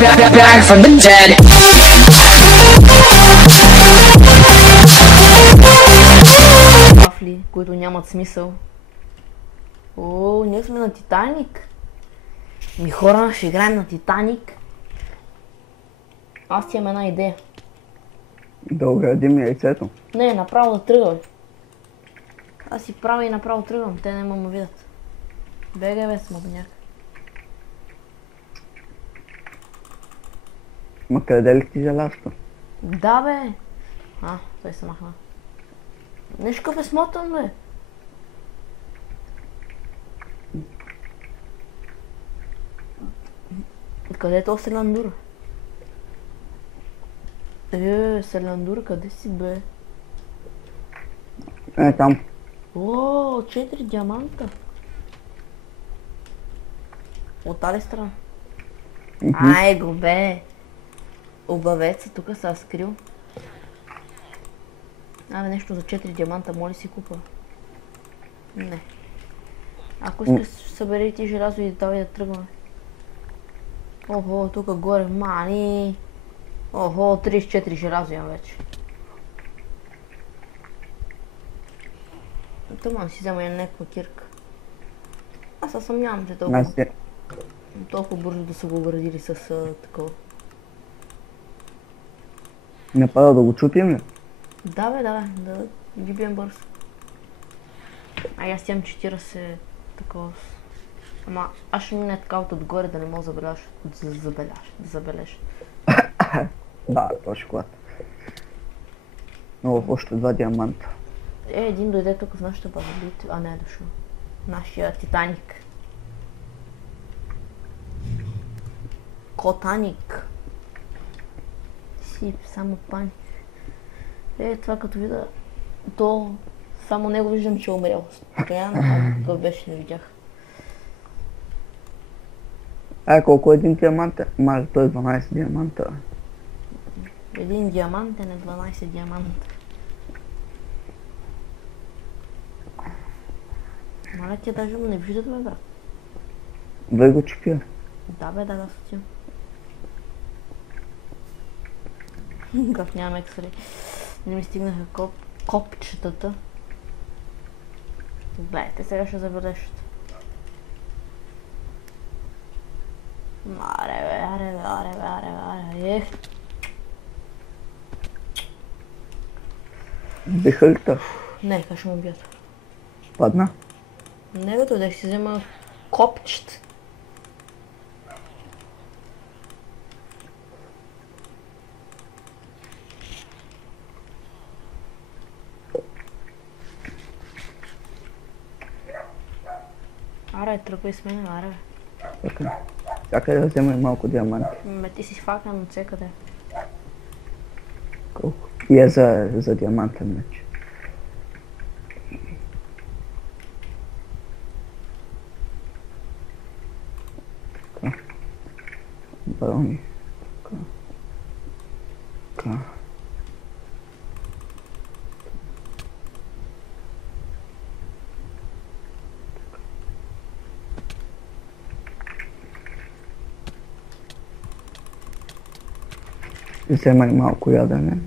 back from the dead. Вафли, които нямат смисъл. О, ние сме на Титаник. Ми хора, ще играем на Титаник. Аз имам една идея. Да оградим яйцето. Не, направо да тръгвай. Аз си правя и направо тръгвам, те не ме видят. Бегай бе, смъбняк. Ма къде ли ти желязото? Да бе! А, той се махна. Нещо какъв е смотан бе! Къде е този Селандур? Селандур, къде си бе? Там. О, 4 диаманта. От тази страна. Ай го бе! Обавец се, тук са скрил. Абе нещо за 4 диаманта, моля си купа. Не. Ако искаш събери ти желязо и давай да тръгваме. Охо, тук горе, мани. Охо, 34 желязо имам вече. Тъман си взема някаква кирка. Аз съмнявам, че толкова бързо да са го оградили с такова. Не пада да го чупим ли? Да бе, да ги бием бързо. Аз имам 40 такова. Ама аз ще мине така отгоре да не мога да забележа. Да, то ще клад. Но още 2 диаманта. Един дойде тук в нашата база, а не е дошъл. Нашия Титаник. Котаник. Си само паник. Това като видя, то само него виждам, че е умрял. Стоян, а какъв беше, не видях. Колко е един диамант? Мали, той е 12 диаманта. Един диамант е на 12 диаманта. Маля, тя даже му не виждат, бе, брат. Вай го чипя. Да бе, да сетим. Как нямам екстрей. Не ми стигнаха копчетата. Гледайте, сега ще забележат. Аре. Ех. Биха ли те? Не, как ще му бият. Падна? Не бе, той да си взема копчета. Аре, тръгвай с мен, аре. Така. Чакай да взема и малко диаманти. Ти си факан от всекъде. Колко? И е за диамантен меч. Така. Барони. Така. Вземай малко ядене.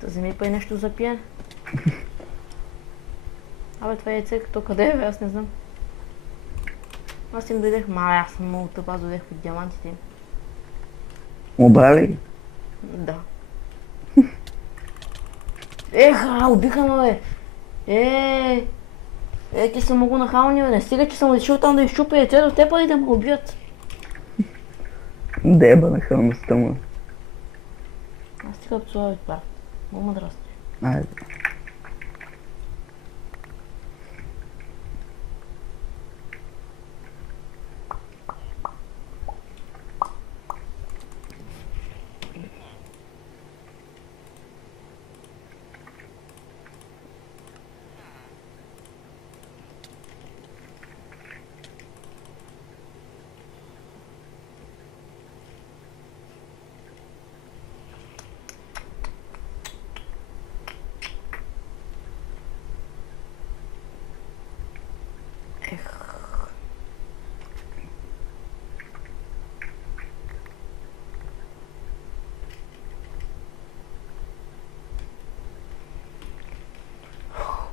Да вземи па и нещо за пиене. Абе, това яйце като къде е, бе? Аз не знам. Аз им дойдех, аз съм много тъп, аз дойдех под диамантите им. Обрали? Да. Убиха ме, бе! Ти са много нахални, бе. Не стига, че съм решил там да изчупя яйцето, те па и да ме убият. Деба на хълмостта му. Аз стига пцува, брат. Много мъдрасти. Айде.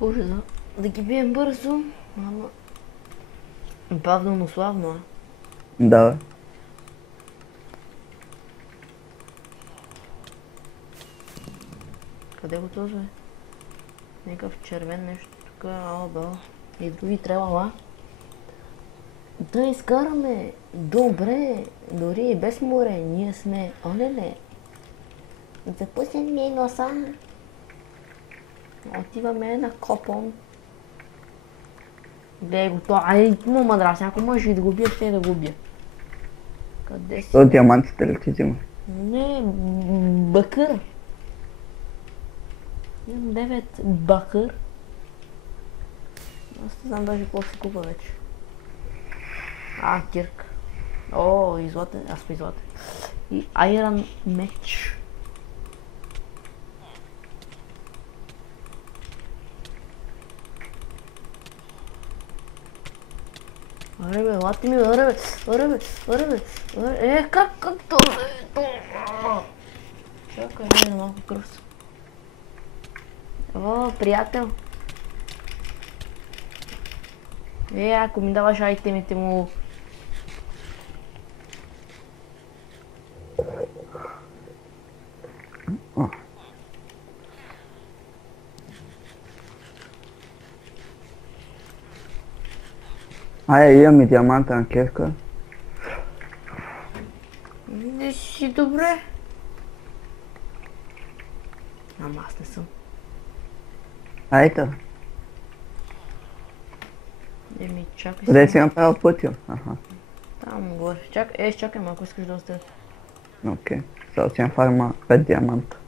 Хуже да ги бием бързо, ама... Бавно, но славно, а. Да. Къде го този, бе? Някакъв червен нещо тук, алба. И други трябва, да изкараме. Добре, дори и без море, ние сме, олеле. Запуснем ми носа. Отиваме на Копон. Гледай го то, ай, му мадра, ако можеш и да го бия, ще и да го бия. Къде си? То диамантите ли ти взима? Не, бакър. Имам 9 бакър. Аз не знам даже какво се купа вече. Кирк. О, и златен, аз сме златен. И айрон меч. Аре бе, лати ми, аре бе, аре бе, аре бе, аре, как то, чакай, не, малко кръв. О, приятел. Ако ми даваш айтемите му. Имам и диамантна кирка. Не си добре. Ама аз не съм. Ето. Еми, чакай Къде си. си направил пътя? Аха. Там горе. Чакай малко, искаш да остане. Окей. Сега си фарма 5 диаманта.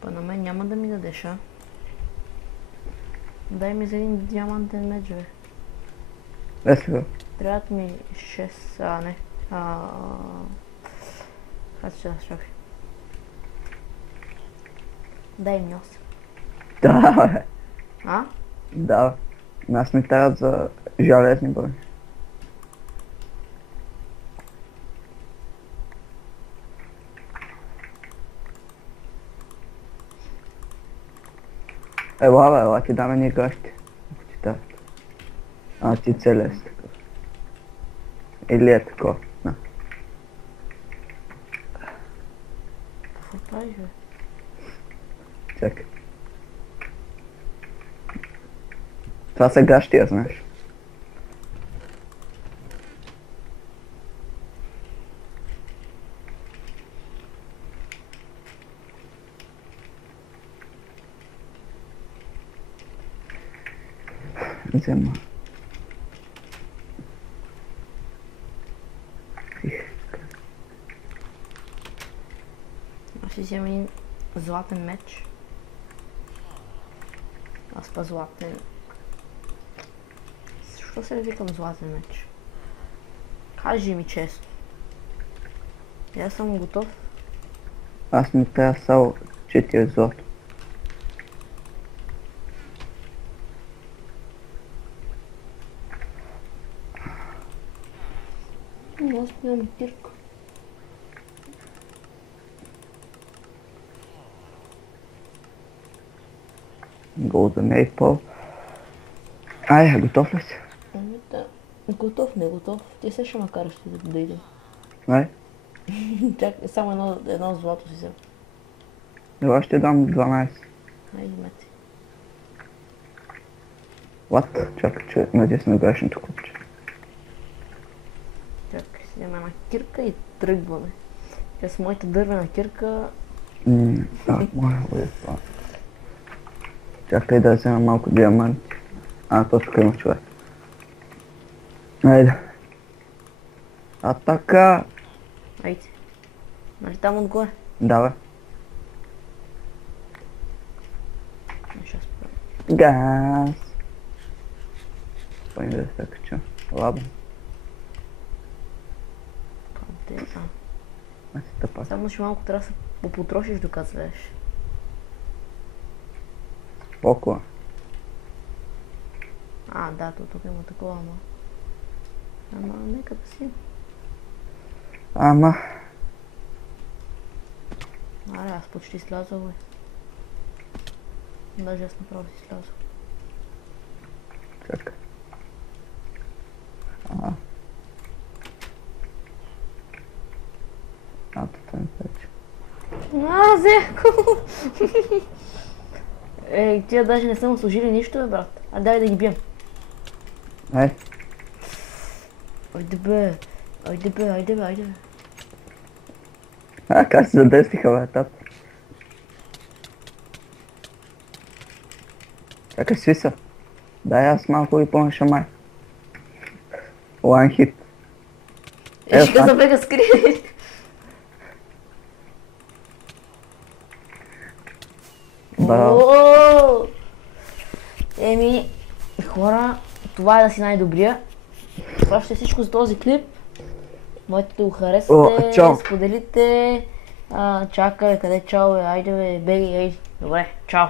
Па на мен няма да ми дадеш, а? Дай ми за един диамантен меч, бе. Сега. Трябват ми 6, не. Чакай. Дай ми 8. Да, бе. А? Да. Нас ми трябват за железни брони. Ела ти даме ни гащи. Ако ти дават. Ти целия си такъв. Или е такова. На. Какво правиш, бе? Чакай. Това са гащи, я знаеш. Взема. Аз си взема един златен меч. Аз па златен. Защо се викам златен меч? Кажи ми честно. Аз съм готов. Аз ми трябва само 4 злато. Аз имам кирка. Golden Apple. Готов ли си? Да. Готов, не готов. Ти се ще ме караш да идем. Ай, Чакай, само едно злато си взем. ела ще дам 12. Айде, мати. What? Чакай, че надесна грешното купче. Чакай, си взема една кирка и тръгваме. Тя с моята дървена кирка. Моя бъде това. Чакай да взема малко диаманти. То тук има човек. Айде. Атака! Айде. Нали там отгоре? Давай. Не ще спра. Газ! Пъни да се кача. Лабо. Къде? Аз си тъпак. Само ще малко трябва да се попотрошиш докато свееш. Около. Да, тук има такова, ама нека да си. Ама. Аз почти слязал, бе. Даже аз направо си слязох. Чакай. Ага. Това ми пречи. Зехко! Ей, тия даже не са му служили нищо, бе, брат. А дай да ги бием. Ай, Айде бе, айде бе, айде бе, айде бе. как се задесиха, бе, тат? Чакай, сви са. Дай аз малко и помня май. One hit. Ще го забега скри. Браво. Еми, хора, това е да си най-добрия. Това ще е всичко за този клип. Можете да го харесате, чао. споделите. Чакай, къде чао е? Айде бе, беги, айде. Добре, чао.